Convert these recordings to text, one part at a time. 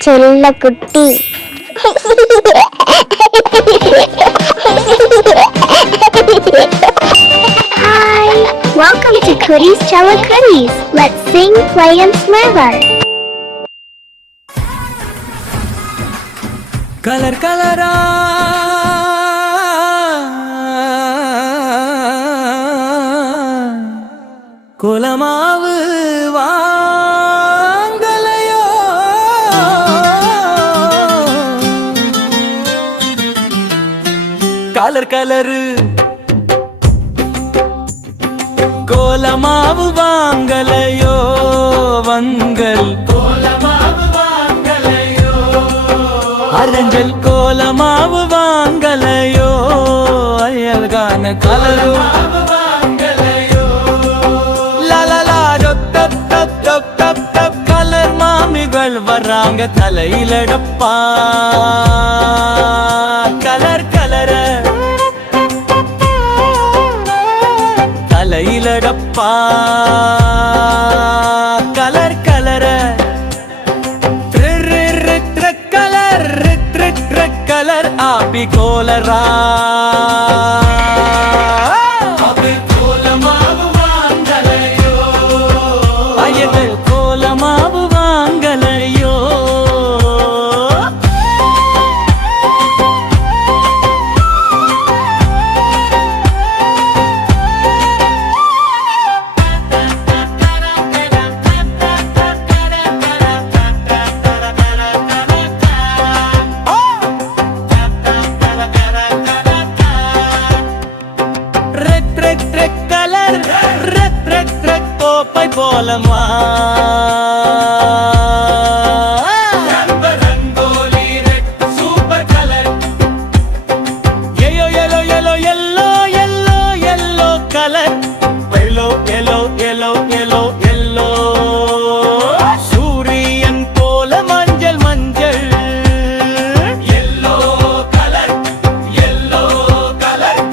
செல்ல குட்டி. Hi, welcome to Cooties Chella Cooties. Let's sing, play, and smother. Color, color, கோலமாவு வாங்கலையோ colour colour கோலமாவு வாங்கலையோ வங்கல் கோலமாவு வாங்கலையோ அரஞ்சல் கோலமாவு வாங்கலையோ அழகான கலரு கலர் மாமிகள் வர்றாங்க தலையிலடப்பா கலர் கலர தலையிலடப்பா கலர் கலர கலர் கலர் ஆபி கோலரா கோலமாவு வாங்கலையோ கலர் கோப்பை போலமா சூரியன் போல மஞ்சள் மஞ்சள் எல்லோ கலர்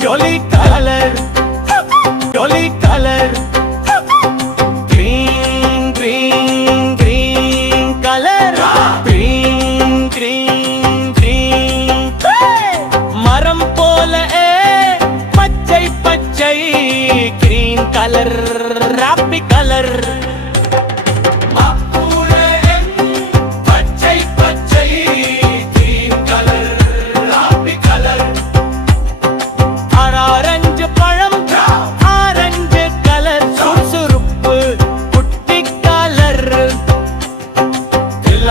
ஜொலி கலர் ஜொலி colour green green green colour green green green மரம் போல பச்சை பச்சை கிரீன் கலர் ராப்பி கலர் பச்சை பச்சை கிரீன் கலர் ராப்பி கலர் ஆரஞ்சு பழம் ஆரஞ்சு கலர் சுறுசுறுப்பு குட்டி கலர்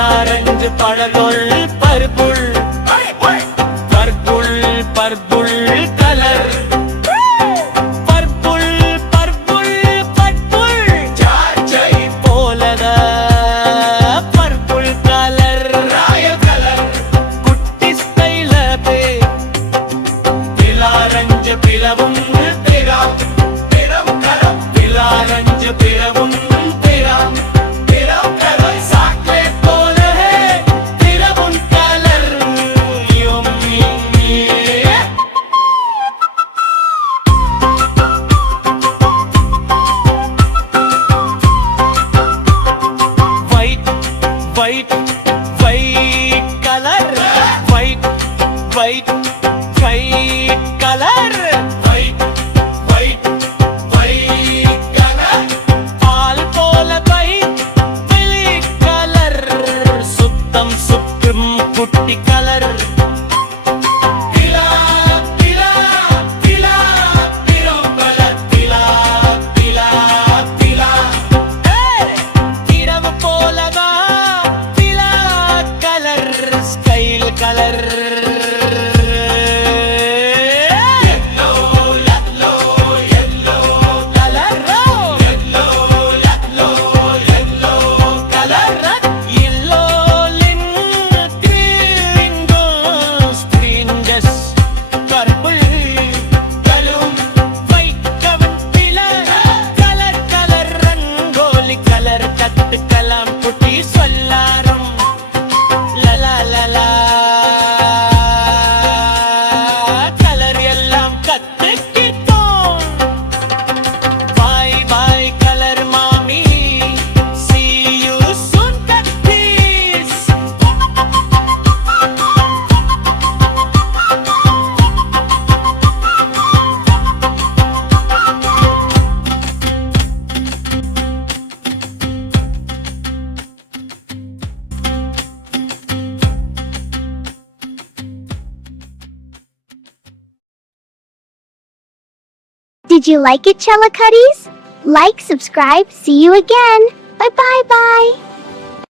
ஆரஞ்சு பழகொள் பர்புள் பர்புள் பர்புள் கலர் பிறவும் பிறம் பிறம் கரம் பிலாரஞ்சு பிறவும் பிறம் பிறம் கரம் சாக்லேட் போல பிறவும் colour white white white colour white white white colour குட்டி கலர் இரவு போலவா பிலா கலர் ஸ்கைல் colour Did you like it, Chellicuddies? Like, subscribe, see you again. Bye bye bye.